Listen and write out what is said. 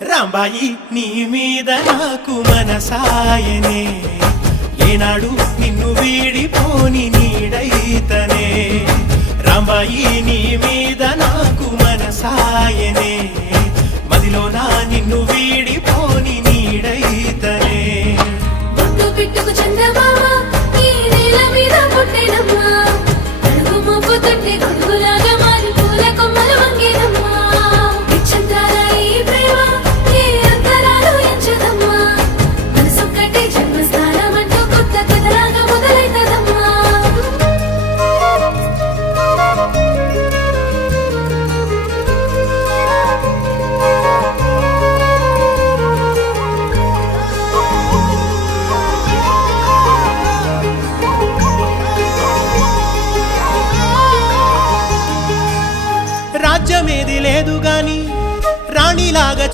రాంబాయి నీ మీద నాకు మనసాయనే ఏనాడు నిన్ను వీడిపోని నీడైతనే రాంబాయి నీ మీద నాకు మనసాయనే మదిలోన నిన్ను వీడిపోని నీడైతనే బొట్టు పెట్టుకు చందమామ ఈ నేల మీద పుట్టినమ్మా అడుగు మోపు తొట్టి గొడుగులాగా మారి పూల కొమ్మలు వంగేనమ్మా నిశ్చంద్రాల ఈ ప్రేమ ఏ అంతరాలు ఎంచదమ్మా మనసొక్కటి జన్మస్థానం అంటూ కొత్త కథలాగా మొదలైతదమ్మా రాజ్యమేది లేదు గాని రాణిలాగా